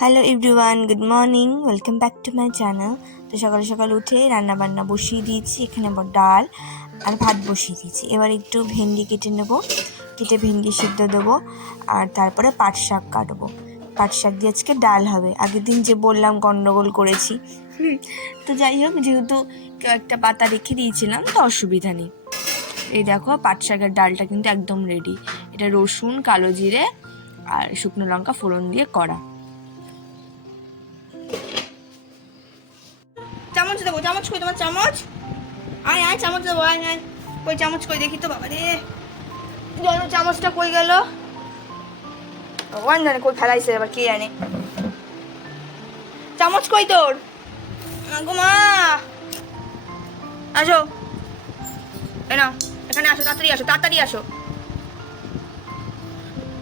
Hello everyone, good morning, welcome back to my channel. তো সকালে সকাল উঠে রান্না বান্না বসিয়ে দিয়েছি। এখানে ডাল আর ভাত বসিয়ে দিয়েছি। এবার একটু ভেন্ডি কেটে নেব, কেটে ভেন্ডি সিদ্ধ দেবো, আর তারপরে পাট শাক কাটবো। পাট শাক দিয়ে আজকে ডাল হবে। আগের দিন যে বললাম গন্ডগোল করেছি, তো যাই হোক, যেহেতু একটা পাতা রেখে দিয়েছিলাম তো অসুবিধা নেই। এই দেখো, পাট শাকের ডালটা কিন্তু একদম রেডি। এটা রসুন, কালো জিরে আর শুকনো লঙ্কা ফোড়ন দিয়ে করা। চামচ দেবো, চামচ কই তোমার? চামচ আয় আয়, চামচ দেবো, আয় আয়। কই চামচ কই দেখি তো, বাবা রে, জানো চামচটা কই গেল? ভগবান জানে কই ফেলাইছে, এবার কে জানে। চামচ কই তোর? গো মা, আসো না, এখানে আসো, তাড়াতাড়ি আসো, তাড়াতাড়ি আসো।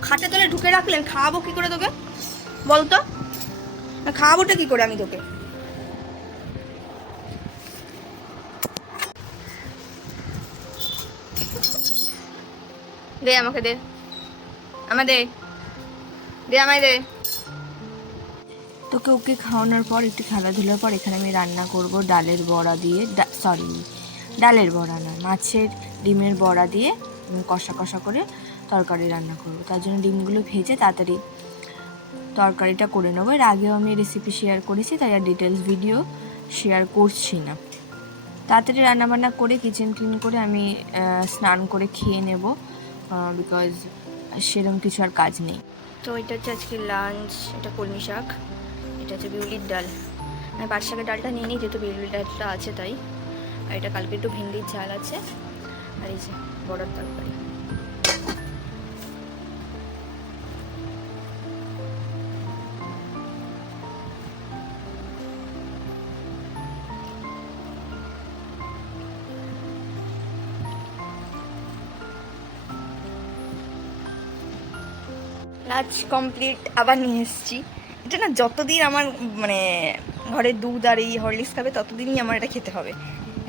খাটে তোলে ঢুকে রাখলেন, খাওয়াবো কি করে তোকে বলতো? খাওয়াবোটা কি করে আমি তোকে? দে আমাকে, দে আমায়, দে দে আমায়, দে। তোকে ওকে খাওয়ানোর পর একটু খেলাধুলার পর এখানে আমি রান্না করব ডালের বড়া দিয়ে, ডালের বড়া না, মাছের ডিমের বড়া দিয়ে কষা কষা করে তরকারি রান্না করব। তার জন্য ডিমগুলো ভেজে তাড়াতাড়ি তরকারিটা করে নেবো। এর আগেও আমি রেসিপি শেয়ার করেছি, তাই আর ডিটেলস ভিডিও শেয়ার করছি না। তাড়াতাড়ি রান্নাবান্না করে কিচেন ক্লিন করে আমি স্নান করে খেয়ে নেব, বিকজ সেরকম কিছু আর কাজ নেই। তো এটা হচ্ছে আজকে লাঞ্চ। এটা কলমি শাক, এটা হচ্ছে বিউলির ডাল। আমি পাট শাকের ডালটা নিয়ে নিই, যেহেতু বিউলির ডালটা আছে তাই। আর এটা কালকে একটু ভেন্ডির ঝাল আছে, আর এই যে বড়ার তরকারি। লাঞ্চ কমপ্লিট, আবার নিয়ে এসেছি। এটা না, যতদিন আমার মানে ঘরে দুধ আর এই হরলিক্স খাবে ততদিনই আমার এটা খেতে হবে।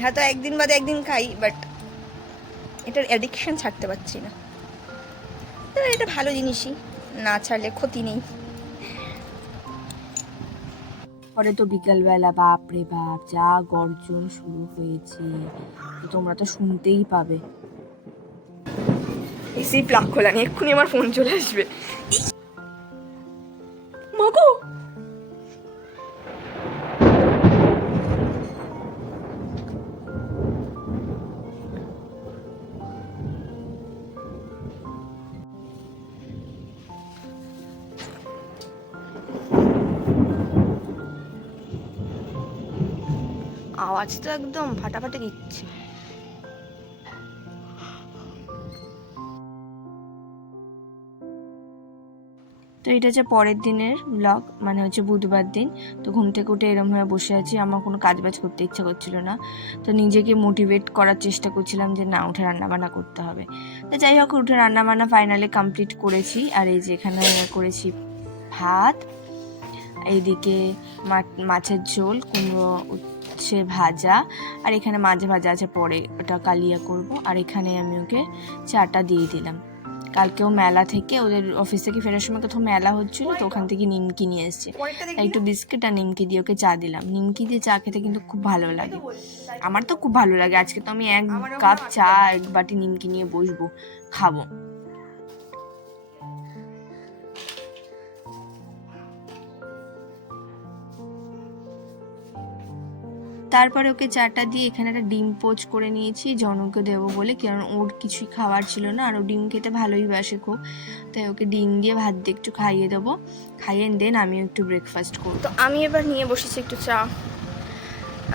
হয়তো একদিন বাদে একদিন খাই, বাট এটার অ্যাডিকশন ছাড়তে পারছি না। এটা ভালো জিনিসই, না ছাড়লে ক্ষতি নেই। পরে তো বিকালবেলা বাপরে বাপ যা গর্জন শুরু হয়েছে, তোমরা তো শুনতেই পাবে। এসি প্লাগ খোলা নেই, এক্ষুনি আমার ফোন চলে আসবে। মাগো, আওয়াজ তো একদম ফাটাফাটি দিচ্ছে। তো এটা হচ্ছে পরের দিনের ব্লগ, মানে হচ্ছে বুধবার দিন। তো ঘুম থেকে উঠে এরমভাবে বসে আছি, আমার কোনো কাজ বাজ করতে ইচ্ছা করছিল না। তো নিজেকে মোটিভেট করার চেষ্টা করছিলাম যে না, উঠে রান্নাবান্না করতে হবে। তো যাই হোক, উঠে রান্নাবান্না ফাইনালি কমপ্লিট করেছি। আর এই যে এখানে করেছি ভাত, এইদিকে মাছের ঝোল, কুমড়ো উচ্ছে ভাজা, আর এখানে মাছ ভাজা আছে, পরে ওটা কালিয়া করব। আর এখানে আমি ওকে চাটা দিয়ে দিলাম। কালকেও মেলা থেকে, ওদের অফিস থেকে ফেরার সময় কোথাও মেলা হচ্ছিল, তো ওখান থেকে নিমকি নিয়ে এসছে, তাই একটু বিস্কিট আর নিমকি দিয়ে ওকে চা দিলাম। নিমকি দিয়ে চা খেতে কিন্তু খুব ভালো লাগে, আমার তো খুব ভালো লাগে। আজকে তো আমি 1 কাপ চা, 1 বাটি নিমকি নিয়ে বসবো, খাবো। তারপরে ওকে চাটা দিয়ে এখানে একটা ডিম পোচ করে নিয়েছি, জনকে দেবো বলে, কারণ ওর কিছুই খাওয়ার ছিল না, আর ও ডিম খেতে ভালোই বাসে খুব। তাই ওকে ডিম দিয়ে ভাত দিয়ে একটু খাইয়ে দেবো, খাইয়ে দেন আমিও একটু ব্রেকফাস্ট করবো। তো আমি এবার নিয়ে বসেছি একটু চা।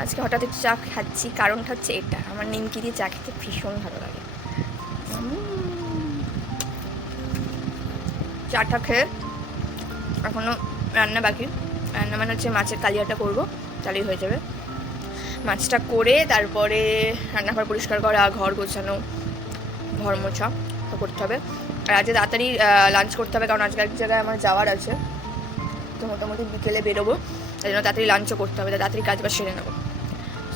আজকে হঠাৎ একটু চা খাচ্ছি, কারণটা হচ্ছে এটা, আমার নিমকি দিয়ে চা খেতে ভীষণ ভালো লাগে। চাটা খেয়ে এখনও রান্না বাকি। রান্না মানে হচ্ছে মাছের কালিয়াটা করবো, তাহলেই হয়ে যাবে। মাছটা করে তারপরে রান্নাঘর পরিষ্কার করা, ঘর গোছানো, ঘর মোছা তো করতে হবে। আর আজকে তাড়াতাড়ি লাঞ্চ করতে হবে, কারণ আজকে এক জায়গায় আমার যাওয়ার আছে, তো মোটামুটি বিকেলে বেরোবো, তাই জন্য তাড়াতাড়ি লাঞ্চও করতে হবে, তাড়াতাড়ি কাজ বাজ সেরে নেবো।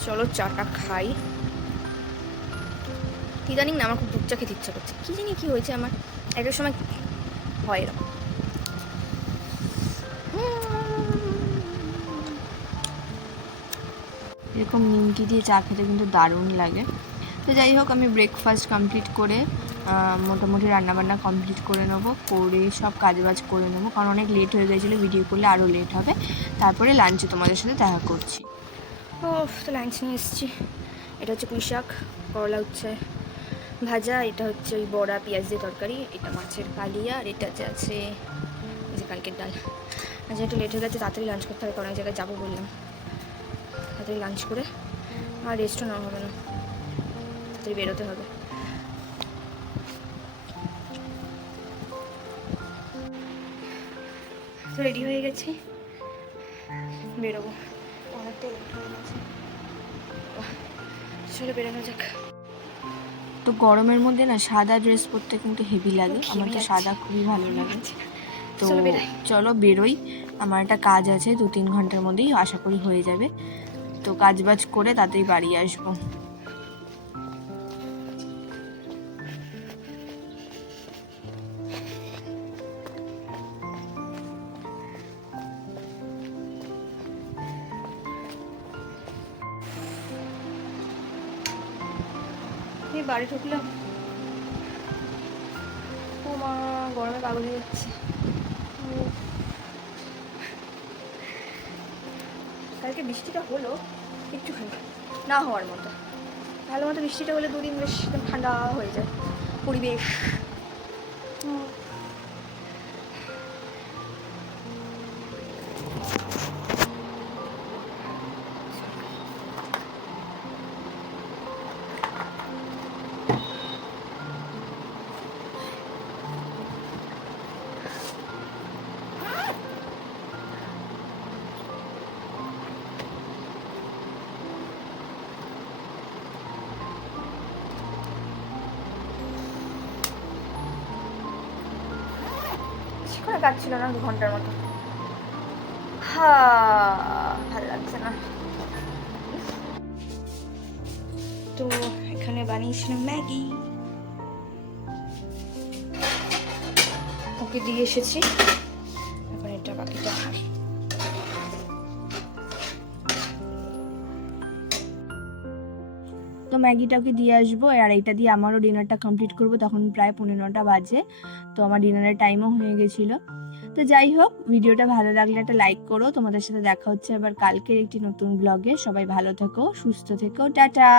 চলো চাটা খাই। কী জানি না, আমার খুব দুধ চা খেতে ইচ্ছা করছে, কী জানি কী হয়েছে আমার, একটা সময় হয় এরকম। এরকম নিমকি দিয়ে চা খেতে কিন্তু দারুণ লাগে। তো যাই হোক, আমি ব্রেকফাস্ট কমপ্লিট করে মোটামুটি রান্নাবান্না কমপ্লিট করে নেবো, করে সব কাজবাজ করে নেবো, কারণ অনেক লেট হয়ে গেছিলো, ভিডিও করলে আরও লেট হবে। তারপরে লাঞ্চে তোমাদের সাথে দেখা করছি। ও, তো লাঞ্চ নিয়ে এসেছি। এটা হচ্ছে পুঁই শাক, করলা হচ্ছে ভাজা, এটা হচ্ছে ওই বড়া পেঁয়াজ দিয়ে তরকারি, এটা মাছের কালিয়া, আর এটা আছে যে কালকের ডাল। আজ একটু লেট হয়ে গেছে, তাড়াতাড়ি লাঞ্চ করতে হবে, কারণ এক জায়গায় যাবো বললাম। তাড়াতাড়ি লাঞ্চ করে আর রেস্টও নেওয়া হবে না, তাড়াতাড়ি বেরোতে হবে। তো রেডি হয়ে গেছি, বেরোবো, অনেকটাই লেট হয়ে গেছে, চলো বেরোনো যাক। তো গরমের মধ্যে না সাদা ড্রেস পরতে কিন্তু হেভি লাগে, আমার তো সাদা খুবই ভালো লাগে। তো চলো বেরোই, আমার একটা কাজ আছে 2-3 ঘন্টার মধ্যেই, আশা করি হয়ে যাবে। তো কাজবাজ করে তাতেই বাড়ি আসবো। বাড়ি ঢুকলাম, ও মা, গরমে পাগল হয়ে যাচ্ছে। কালকে বৃষ্টিটা হলো একটুখানি, না হওয়ার মতো, ভালো মতো বৃষ্টিটা হলে 2 দিন বেশ একদম ঠান্ডা হয়ে যায় পরিবেশ। করে কাটছিল না 2 ঘন্টার মতো, ভালো লাগছে না। তো এখানে বানিয়েছিলাম ম্যাগি, ওকে দিয়ে এসেছি, এখন এটা বাকিটা আমার। তো ম্যাগিটাকে দিয়ে আসবো, আর এইটা দিয়ে আমারও ডিনারটা কমপ্লিট করবো, তখন প্রায় 9:15 বাজে। তো আমার ডিনারের টাইমও হয়ে গেছিলো। তো যাই হোক, ভিডিওটা ভালো লাগলে একটা লাইক করো। তোমাদের সাথে দেখা হচ্ছে আবার কালকের একটি নতুন ব্লগে। সবাই ভালো থেকো, সুস্থ থেকো, টাটা।